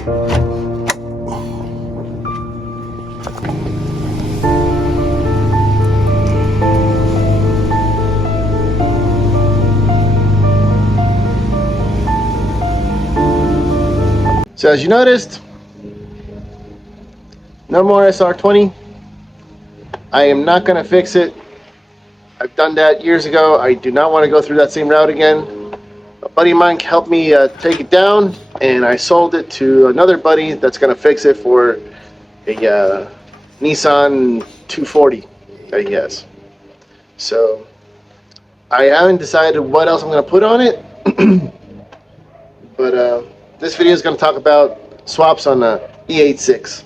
So as you noticed, no more SR20. I am not going to fix it. I've done that years ago. I do not want to go through that same route again. A buddy of mine helped me take it down, and I sold it to another buddy that's going to fix it for a Nissan 240 that he has. So I haven't decided what else I'm going to put on it, but this video is going to talk about swaps on the E86.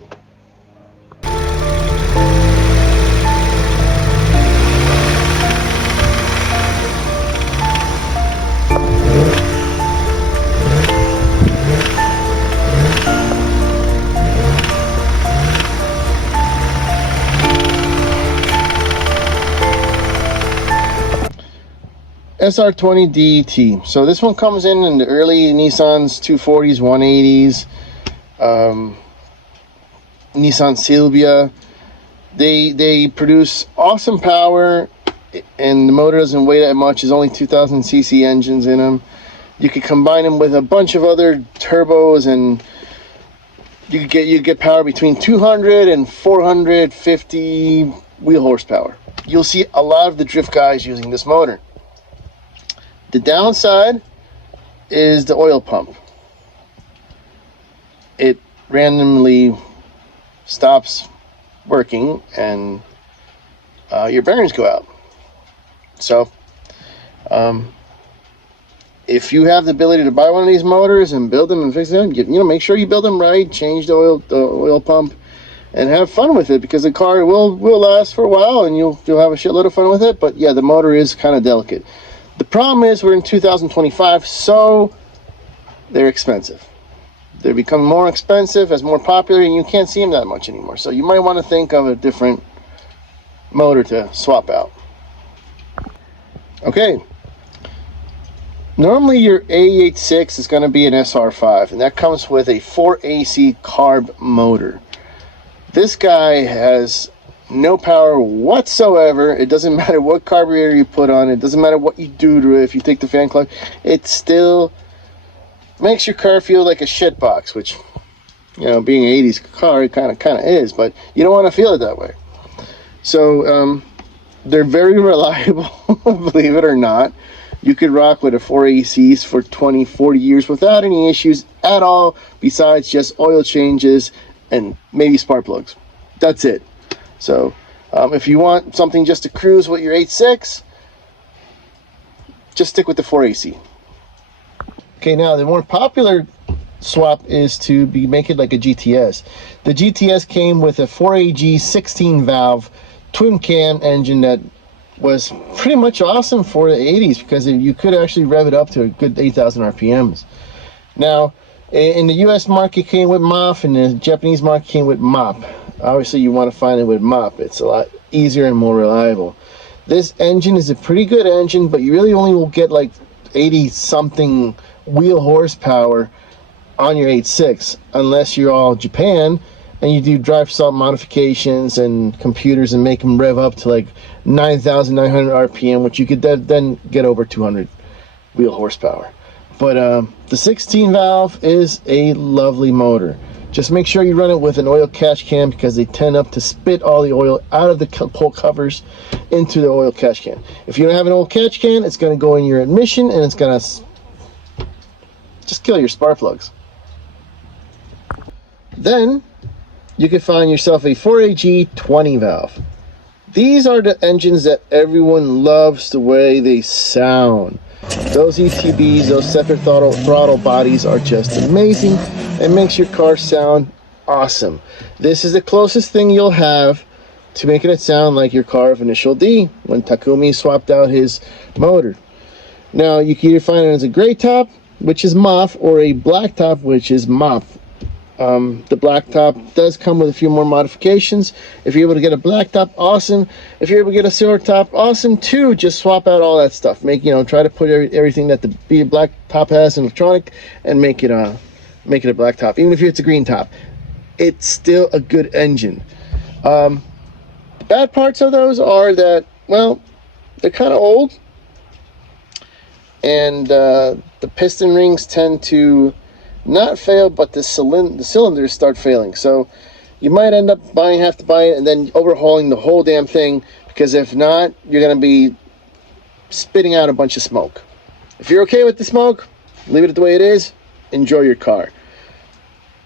SR20 DET. So this one comes in the early Nissans 240s, 180s, Nissan Silvia. They produce awesome power, and the motor doesn't weigh that much. There's only 2,000 cc engines in them. You could combine them with a bunch of other turbos, and you get power between 200 and 450 wheel horsepower. You'll see a lot of the drift guys using this motor. The downside is the oil pump. It randomly stops working and your bearings go out. So if you have the ability to buy one of these motors and build them and fix them, make sure you build them right, change the oil pump, and have fun with it, because the car will last for a while and you'll have a shitload of fun with it. But yeah, the motor is kind of delicate. The problem is we're in 2025, so they're expensive. They're becoming more expensive as more popular, and you can't see them that much anymore. So you might want to think of a different motor to swap out. Okay. Normally your A86 is going to be an SR5, and that comes with a 4AC carb motor. This guy has no power whatsoever. It doesn't matter what carburetor you put on it. It doesn't matter what you do to it. If you take the fan plug, it still makes your car feel like a shit box, which, being an 80s car, it kind of is, but you don't want to feel it that way. So they're very reliable, believe it or not. You could rock with a 4ACs for 20, 40 years without any issues at all, besides just oil changes and maybe spark plugs. That's it. So if you want something just to cruise with your 8.6, just stick with the 4AC. Okay, now the more popular swap is to make it like a GTS. The GTS came with a 4AG 16 valve twin cam engine that was pretty much awesome for the 80s, because you could actually rev it up to a good 8,000 RPMs. Now, in the US market came with MOF, and the Japanese market came with MOP. Obviously, you want to find it with MOP. It's a lot easier and more reliable. This engine is a pretty good engine, but you really only will get like 80-something wheel horsepower on your 8.6, unless you're all Japan and you do drive salt modifications and computers and make them rev up to like 9,900 RPM, which you could then get over 200 wheel horsepower. But the 16 valve is a lovely motor. Just make sure you run it with an oil catch can, because they tend up to spit all the oil out of the pole covers into the oil catch can. If you don't have an oil catch can, it's going to go in your ignition and it's going to just kill your spark plugs. Then you can find yourself a 4AG 20 valve. These are the engines that everyone loves the way they sound. Those ETBs, those separate throttle bodies are just amazing. It makes your car sound awesome. This is the closest thing you'll have to making it sound like your car of Initial D when Takumi swapped out his motor. Now, you can either find it as a gray top, which is MOF, or a black top, which is MOP. The black top does come with a few more modifications. If you're able to get a black top, awesome. If you're able to get a silver top, awesome too. Just swap out all that stuff. Try to put everything that the black top has in electronic and make it make it a black top. Even if it's a green top, it's still a good engine. The bad parts of those are that, well, they're kind of old, and the piston rings tend to not fail, but the cylinders start failing. So you might end up have to buy it and then overhauling the whole damn thing, because if not, you're going to be spitting out a bunch of smoke. If you're okay with the smoke, leave it the way it is. Enjoy your car.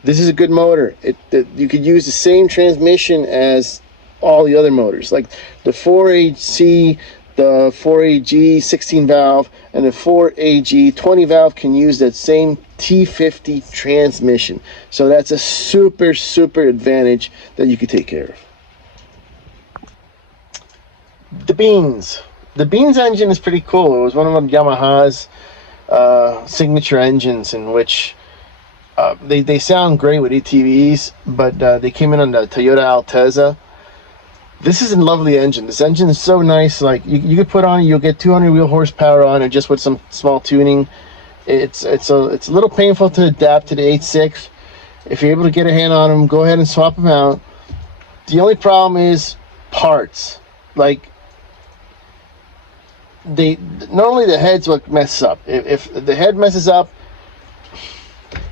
This is a good motor. You could use the same transmission as all the other motors, like the 4AC, the 4AG 16 valve, and the 4AG 20 valve can use that same T50 transmission. So that's a super advantage that you could take care of. The Beans. The Beans engine is pretty cool. It was one of Yamaha's signature engines, in which they sound great with ATVs, but they came in on the Toyota Altezza. This is a lovely engine. This engine is so nice. Like you could put on it, you'll get 200 wheel horsepower on it just with some small tuning. It's a little painful to adapt to the 8.6. If you're able to get a hand on them, go ahead and swap them out. The only problem is parts. Like normally the heads what messes up. If the head messes up,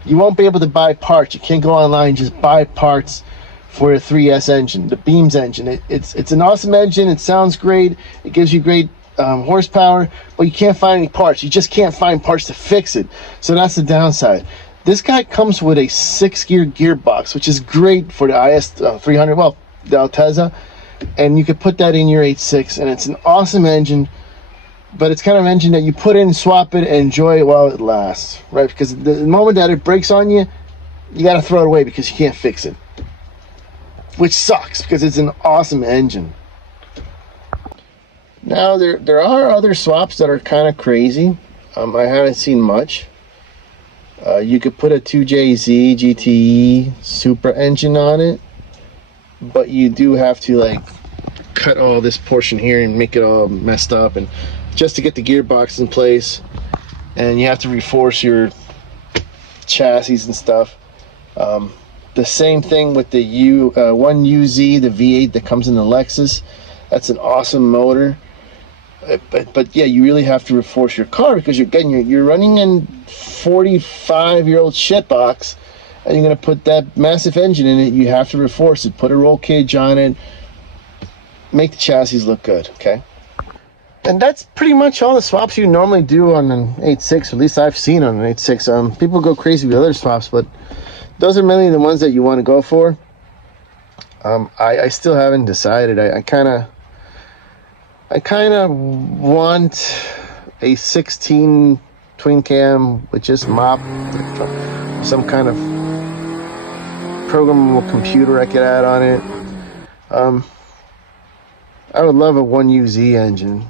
you won't be able to buy parts. You can't go online and just buy parts for a 3S engine, the Beams engine. It's an awesome engine. It sounds great. It gives you great horsepower, but you can't find any parts. You just can't find parts to fix it. So that's the downside. This guy comes with a 6-gear gearbox, which is great for the IS 300, well, the Altezza, and you could put that in your 8.6, and it's an awesome engine. But it's kind of an engine that you put in, swap it, and enjoy it while it lasts, right? Because the moment that it breaks on you, you got to throw it away because you can't fix it. Which sucks, because it's an awesome engine. Now, there are other swaps that are kind of crazy. I haven't seen much. You could put a 2JZ GTE Supra engine on it, but you do have to, like, cut all this portion here and make it all messed up, and just to get the gearbox in place, and you have to reforce your chassis and stuff. The same thing with the 1UZ, the V8 that comes in the Lexus. That's an awesome motor, but yeah, you really have to reforce your car, because you're running in 45-year-old shitbox, and you're gonna put that massive engine in it. You have to reforce it, put a roll cage on it, make the chassis look good. Okay. And that's pretty much all the swaps you normally do on an 8.6, at least I've seen on an 8.6. People go crazy with other swaps, but those are mainly the ones that you want to go for. I still haven't decided. I kind of want a 16 twin cam with just mop, some kind of programmable computer I could add on it. I would love a 1UZ engine,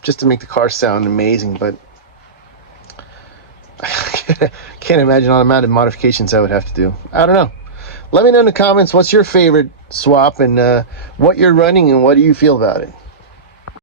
just to make the car sound amazing, but I can't imagine all the amount of modifications I would have to do. I don't know. Let me know in the comments what's your favorite swap, and what you're running, and what do you feel about it.